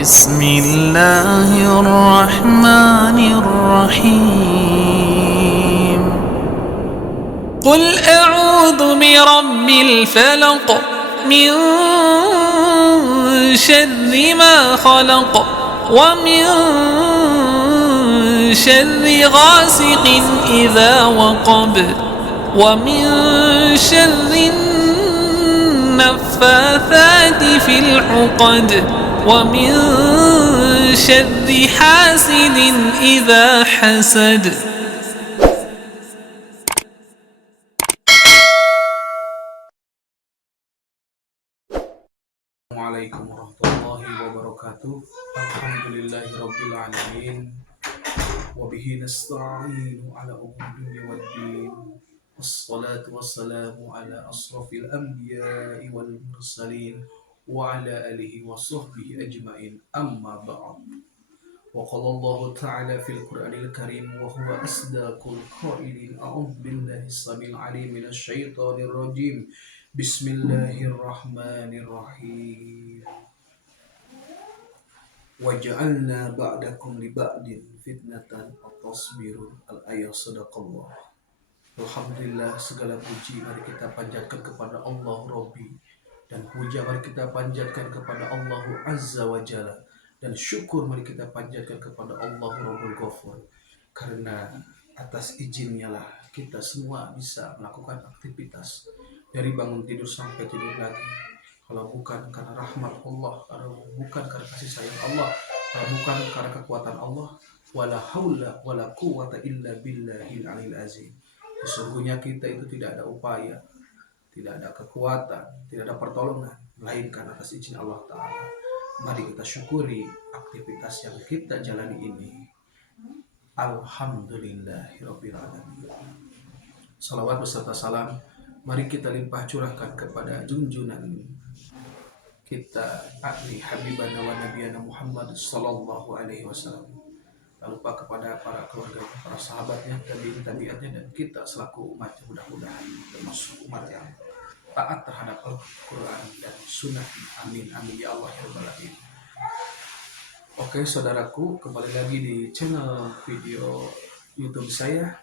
بسم الله الرحمن الرحيم قل أعوذ برب الفلق من شر ما خلق ومن شر غاسق إذا وقب ومن شر النفاثات في العقد ومن شر حاسد إذا حسد. Assalamualaikum warahmatullahi wabarakatuh. Alhamdulillahirabbil alamin. Wa bihi nasta'inu ala umuri dunya waddin. Wassalatu wassalamu ala asrafil anbiya'i wal mursalin wa ala alihi wa sahbihi ajma'in. Amma ba'd. Wa qala Allah ta'ala fil Qur'anil Karim wa huwa asdaqul qailin. A'udzu billahi samil alim minasy syaithanir rajim. Bismillahirrahmanirrahim. Waja'alna ba'dakum li ba'din fitnatan atasbirun. Al-ayah sadaqallah. Alhamdulillah, segala puji mari kita panjatkan kepada Allah Rabbi, dan puja mari kita panjatkan kepada Allah Azza wa Jalla, dan syukur mari kita panjatkan kepada Allah Rabbul Ghafur, karena atas izinnya lah kita semua bisa melakukan aktivitas dari bangun tidur sampai tidur lagi. Kalau bukan karena rahmat Allah, kalau bukan karena kasih sayang Allah, kalau bukan karena kekuatan Allah, wala haula wala quwwata illa billahil aliyil azim. Sesungguhnya kita itu tidak ada upaya, tidak ada kekuatan, tidak ada pertolongan melainkan atas izin Allah Ta'ala. Mari kita syukuri aktivitas yang kita jalani ini. Alhamdulillahirabbil alamin. Salawat beserta salam mari kita limpah curahkan kepada junjungan kita ahli habibana wa nabiyana Muhammad sallallahu alaihi wasallam. Tak lupa kepada para keluarga, para sahabatnya, tabi'atnya, dan kita selaku umat, mudah-mudahan termasuk umat yang taat terhadap Al-Quran dan Sunnah. Amin amin ya Allah ya Rabbal alamin. Oke saudaraku, kembali lagi di channel video YouTube saya.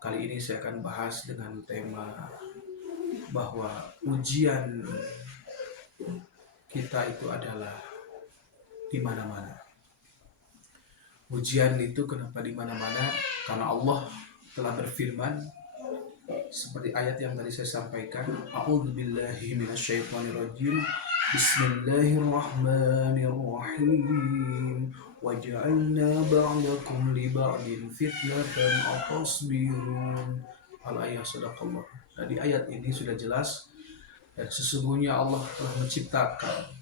Kali ini saya akan bahas dengan tema bahwa ujian kita itu adalah di mana-mana. Ujian itu kenapa di mana-mana? Karena Allah telah berfirman seperti ayat yang tadi saya sampaikan, A'udzubillahi minasyaitonirrajim. Bismillahirrahmanirrahim. Waja'alna ba'dakum li ba'din fitnatan atasbirun. Al-ayah sadaqallah. Nah, di ayat ini sudah jelas, dan sesungguhnya Allah telah menciptakan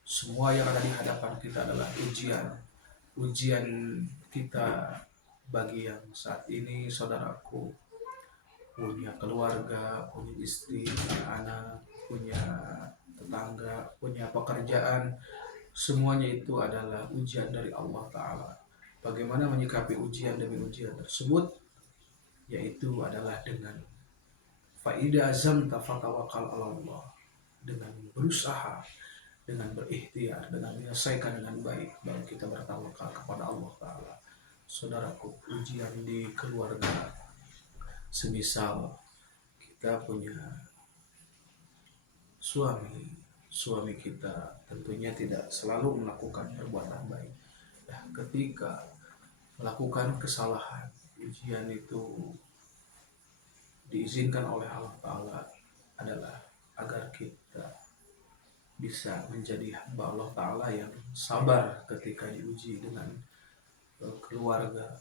semua yang ada di hadapan kita adalah ujian. Ujian kita bagi yang saat ini saudaraku punya keluarga, punya istri, punya anak, punya tetangga, punya pekerjaan, semuanya itu adalah ujian dari Allah Ta'ala. Bagaimana menyikapi ujian demi ujian tersebut? Yaitu adalah dengan fa'idha azamta fatawakal ala Allah, dengan berusaha, dengan berikhtiar, dengan menyelesaikan dengan baik, baru kita bertawakal kepada Allah Ta'ala. Saudaraku, ujian di keluarga, semisal kita punya suami kita tentunya tidak selalu melakukan perbuatan baik. Nah, ketika melakukan kesalahan, ujian itu diizinkan oleh Allah Ta'ala adalah agar kita bisa menjadi hamba Allah Ta'ala yang sabar ketika diuji dengan keluarga.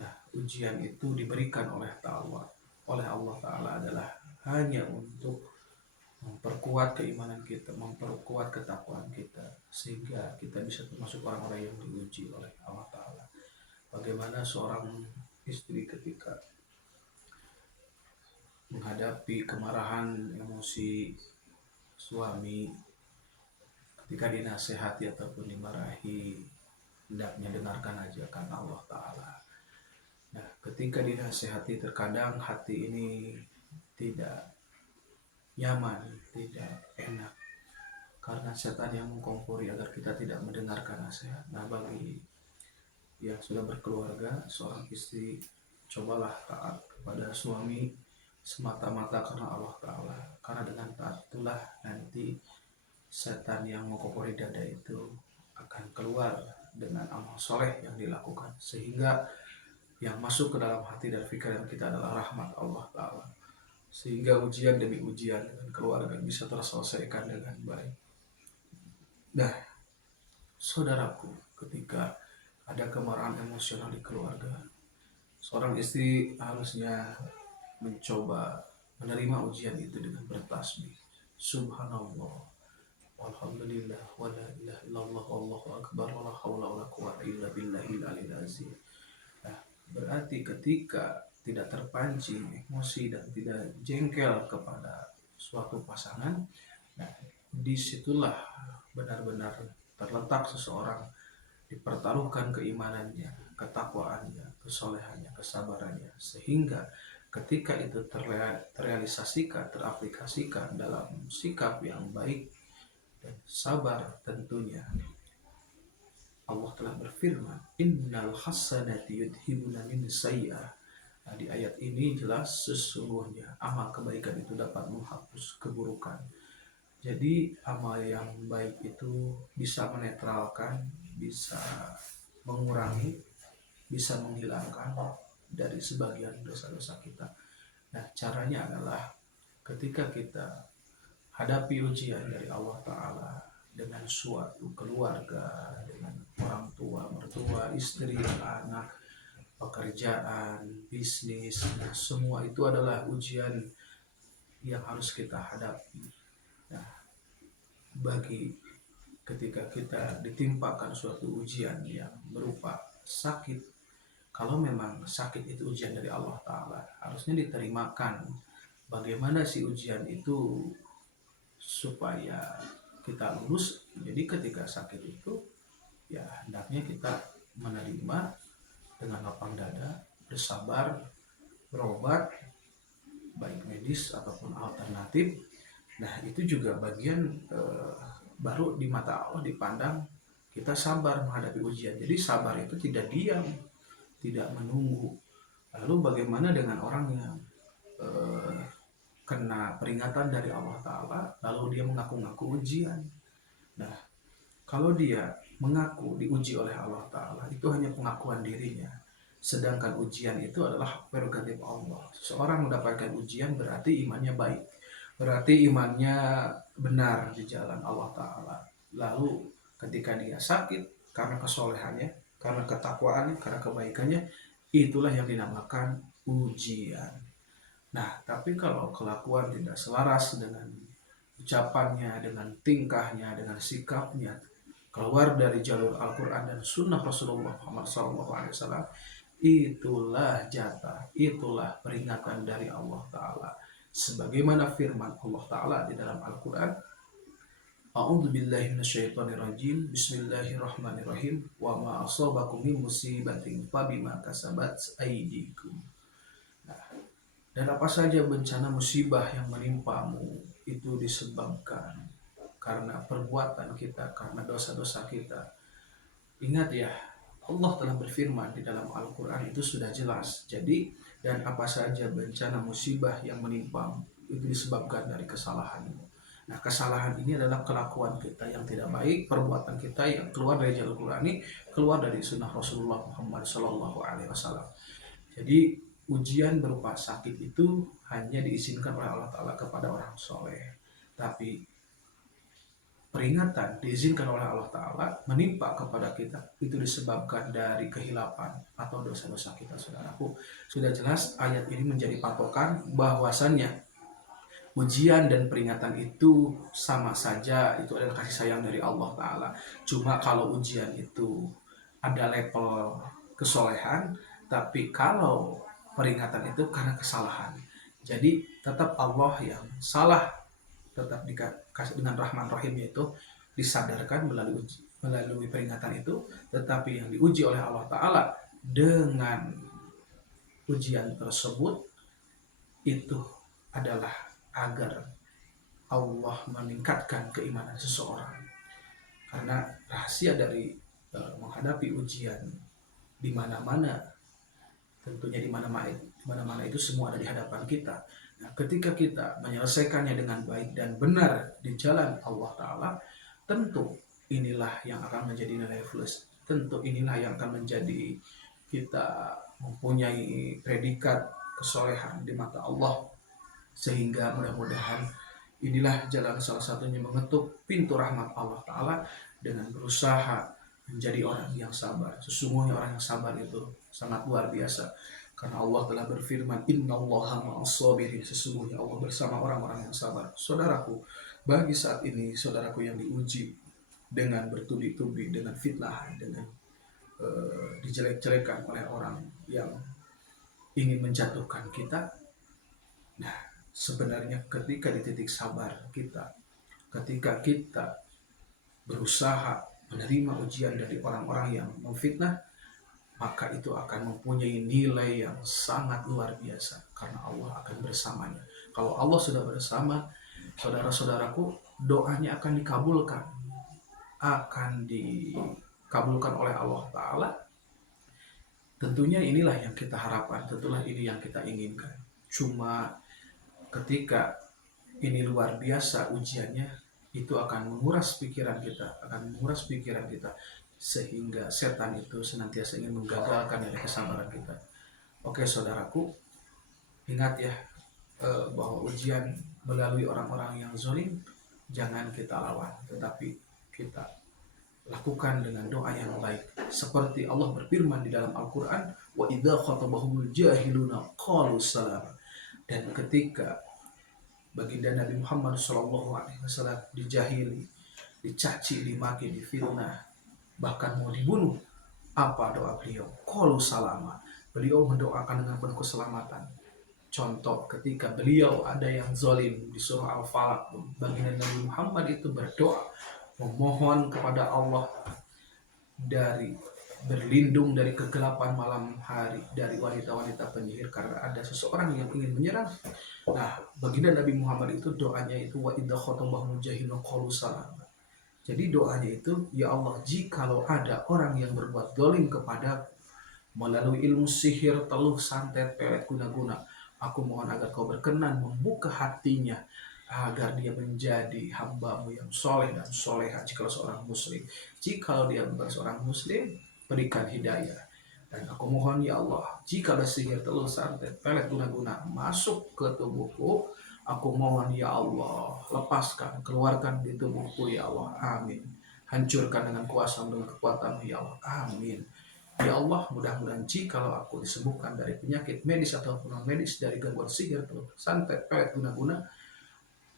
Nah, ujian itu diberikan oleh Allah Ta'ala adalah hanya untuk memperkuat keimanan kita, memperkuat ketakwaan kita, sehingga kita bisa termasuk orang-orang yang diuji oleh Allah Ta'ala. Bagaimana seorang istri ketika menghadapi kemarahan emosi suami, ketika dinasehati ataupun dimarahi, hendaknya dengarkan ajakan Allah Ta'ala. Nah, ketika dinasehati terkadang hati ini tidak nyaman, tidak enak, karena setan yang mengkompori agar kita tidak mendengarkan nasihat. Nah, bagi yang sudah berkeluarga, seorang istri cobalah taat kepada suami semata-mata karena Allah Ta'ala, karena dengan taat itulah nanti setan yang mengkompori dada itu akan keluar dengan amal soleh yang dilakukan, sehingga yang masuk ke dalam hati dan pikiran kita adalah rahmat Allah Ta'ala, sehingga ujian demi ujian dengan keluarga bisa terselesaikan dengan baik. Nah, saudaraku, ketika ada kemarahan emosional di keluarga, seorang istri harusnya mencoba menerima ujian itu dengan bertasbih. Subhanallah, walhamdulillah, wa la ilaha illallah, wallahu akbar, wa la haula wa la quwwata illa billahil aliyil azim. Nah, berarti ketika tidak terpancing emosi dan tidak jengkel kepada suatu pasangan, nah disitulah benar-benar terletak seseorang dipertaruhkan keimanannya, ketakwaannya, kesolehannya, kesabarannya, sehingga ketika itu terrealisasikan, teraplikasikan dalam sikap yang baik dan sabar, tentunya Allah telah berfirman, innal hasanati yudhibuna min sayyi'ah. Nah, di ayat ini jelas sesungguhnya amal kebaikan itu dapat menghapus keburukan. Jadi amal yang baik itu bisa menetralkan, bisa mengurangi, bisa menghilangkan dari sebagian dosa-dosa kita. Nah, caranya adalah ketika kita hadapi ujian dari Allah Ta'ala dengan suatu keluarga, dengan orang tua, mertua, istri, anak, pekerjaan, bisnis, nah, semua itu adalah ujian yang harus kita hadapi. Nah, bagi ketika kita ditimpakan suatu ujian yang berupa sakit, kalau memang sakit itu ujian dari Allah Ta'ala, harusnya diterimakan. Bagaimana si ujian itu supaya kita lulus? Jadi ketika sakit itu, ya hendaknya kita menerima dengan lapang dada, bersabar, berobat, baik medis ataupun alternatif. Nah, itu juga bagian baru di mata Allah dipandang kita sabar menghadapi ujian. Jadi sabar itu tidak diam, tidak menunggu. Lalu bagaimana dengan orang yang kena peringatan dari Allah Ta'ala, lalu dia mengaku-ngaku ujian? Nah, kalau dia mengaku diuji oleh Allah Ta'ala, itu hanya pengakuan dirinya. Sedangkan ujian itu adalah prerogatif Allah. Seseorang mendapatkan ujian berarti imannya baik, berarti imannya benar di jalan Allah Ta'ala. Lalu ketika dia sakit karena kesolehannya, karena ketakwaannya, karena kebaikannya, itulah yang dinamakan ujian. Nah, tapi kalau kelakuan tidak selaras dengan ucapannya, dengan tingkahnya, dengan sikapnya, keluar dari jalur Al-Quran dan Sunnah Rasulullah Muhammad SAW, itulah jatah, itulah peringatan dari Allah Ta'ala. Sebagaimana firman Allah Ta'ala di dalam Al-Quran, A'udzu billahi minasyaitonir rajim. Bismillahirrahmanirrahim. Wa ma asabakum min musibatin fabima kasabat aydikum. Nah, dan apa saja bencana musibah yang menimpamu itu disebabkan karena perbuatan kita, karena dosa-dosa kita. Ingat ya, Allah telah berfirman di dalam Al-Quran, itu sudah jelas. Jadi, dan apa saja bencana musibah yang menimpamu itu disebabkan dari kesalahanmu. Nah, kesalahan ini adalah kelakuan kita yang tidak baik, perbuatan kita yang keluar dari jalur Qur'ani, keluar dari sunnah Rasulullah Muhammad SAW. Jadi ujian berupa sakit itu hanya diizinkan oleh Allah Ta'ala kepada orang soleh. Tapi peringatan diizinkan oleh Allah Ta'ala menimpa kepada kita itu disebabkan dari kehilapan atau dosa-dosa kita, saudaraku. Sudah jelas ayat ini menjadi patokan bahwasannya ujian dan peringatan itu sama saja, itu adalah kasih sayang dari Allah Ta'ala. Cuma kalau ujian itu ada level kesolehan, tapi kalau peringatan itu karena kesalahan. Jadi tetap Allah yang salah, tetap dikasih dengan Rahman Rahim, yaitu disadarkan melalui peringatan itu. Tetapi yang diuji oleh Allah Ta'ala dengan ujian tersebut itu adalah agar Allah meningkatkan keimanan seseorang. Karena rahasia dari menghadapi ujian di mana-mana, tentunya di mana-mana itu semua ada di hadapan kita. Nah, ketika kita menyelesaikannya dengan baik dan benar di jalan Allah Ta'ala, tentu inilah yang akan menjadi nilai plus. Tentu inilah yang akan menjadi kita mempunyai predikat kesolehan di mata Allah. Sehingga mudah-mudahan inilah jalan salah satunya mengetuk pintu rahmat Allah Ta'ala dengan berusaha menjadi orang yang sabar. Sesungguhnya orang yang sabar itu sangat luar biasa. Karena Allah telah berfirman, Innallaha ma'as-sabirin. Sesungguhnya Allah bersama orang-orang yang sabar. Saudaraku, bagi saat ini saudaraku yang diuji dengan bertubi-tubi, dengan fitnah, dengan dijelek-jelekan oleh orang yang ingin menjatuhkan kita. Nah, sebenarnya ketika di titik sabar kita, ketika kita berusaha menerima ujian dari orang-orang yang memfitnah, maka itu akan mempunyai nilai yang sangat luar biasa karena Allah akan bersamanya. Kalau Allah sudah bersama, saudara-saudaraku, doanya akan dikabulkan oleh Allah Ta'ala. Tentunya inilah yang kita harapkan, tentulah ini yang kita inginkan. Cuma ketika ini luar biasa ujiannya, itu akan menguras pikiran kita, sehingga setan itu senantiasa ingin menggagalkan dari kesabaran kita. Oke saudaraku, ingat ya, bahwa ujian melalui orang-orang yang zalim jangan kita lawan, tetapi kita lakukan dengan doa yang baik. Seperti Allah berfirman di dalam Al-Quran, wa idza khatabahumul jahiluna qalu salama. Dan ketika baginda Nabi Muhammad SAW dijahili, dicaci, dimaki, difitnah, bahkan mau dibunuh, apa doa beliau? Qalu salama. Beliau mendoakan dengan penuh keselamatan. Contoh, ketika beliau ada yang zalim di surah Al-Falaq, baginda Nabi Muhammad itu berdoa memohon kepada Allah dari berlindung dari kegelapan malam hari, dari wanita-wanita penyihir, karena ada seseorang yang ingin menyerang. Nah, baginda Nabi Muhammad itu doanya itu wa idza khatabahum jahilun qalu salam. Jadi doanya itu, ya Allah, jikalau ada orang yang berbuat zalim kepada melalui ilmu sihir, teluh, santet, pelet, guna-guna, aku mohon agar kau berkenan membuka hatinya agar dia menjadi hamba-Mu yang soleh dan soleha jika seorang muslim. Jika dia bukan seorang muslim, berikan hidayah. Dan aku mohon ya Allah, jika ada sihir, teluh, santet, pelet, guna-guna masuk ke tubuhku, aku mohon ya Allah, lepaskan, keluarkan di tubuhku ya Allah. Amin. Hancurkan dengan kuasa, dengan kekuatan ya Allah. Amin. Ya Allah, mudah-mudahan jikalau aku disembuhkan dari penyakit medis ataupun non medis, dari gangguan sihir, teluh, santet, pelet, guna-guna,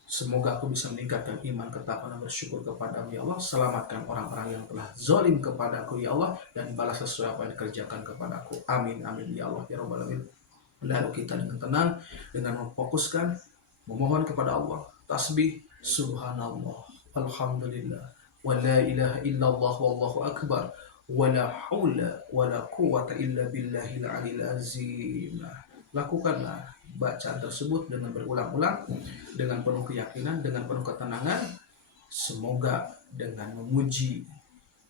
semoga aku bisa meningkatkan iman, ketakwaan, dan bersyukur kepada-Mu ya Allah. Selamatkan orang-orang yang telah zalim kepadaku ya Allah, dan balas sesuai apa yang dikerjakan kepadaku. Amin, amin ya Allah ya Rabbal alamin. Lalu kita dengan tenang, dengan memfokuskan, memohon kepada Allah, tasbih, subhanallah, alhamdulillah, wa la ilaha illallah, wallahu akbar, wa la hawla wa la quwwata illa billahil aliyil azim. Lakukanlah bacaan tersebut dengan berulang-ulang, dengan penuh keyakinan, dengan penuh ketenangan. Semoga dengan memuji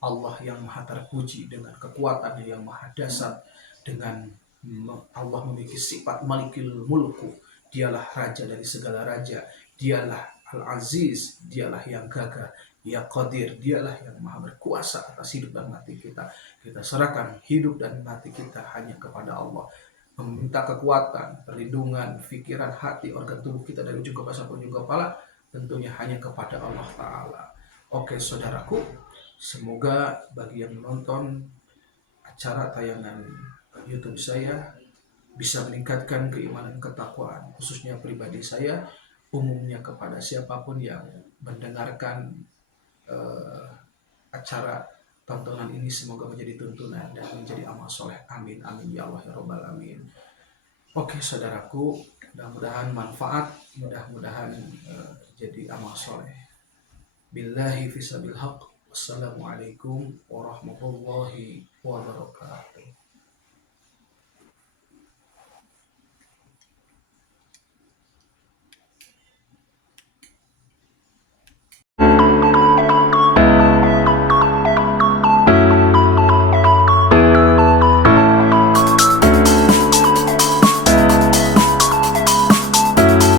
Allah yang maha terpuji, dengan kekuatannya yang maha dasar, dengan Allah memiliki sifat malikil mulku, dialah raja dari segala raja, dialah al-aziz, dialah yang gagah, ya qadir, dialah yang maha berkuasa atas hidup dan mati kita. Kita serahkan hidup dan mati kita hanya kepada Allah. Meminta kekuatan, perlindungan, pikiran, hati, organ tubuh kita dari ujung kepala sampai ujung kepala, tentunya hanya kepada Allah Ta'ala. Oke saudaraku, semoga bagi yang menonton acara tayangan YouTube saya bisa meningkatkan keimanan, ketakwaan, khususnya pribadi saya, umumnya kepada siapapun yang mendengarkan acara tontonan ini, semoga menjadi tuntunan dan menjadi amal soleh. Amin, amin ya Allah ya Rabbal alamin. Oke saudaraku, mudah-mudahan manfaat, mudah-mudahan jadi amal soleh. Billahi fisabil haq. Wassalamualaikum warahmatullahi wabarakatuh.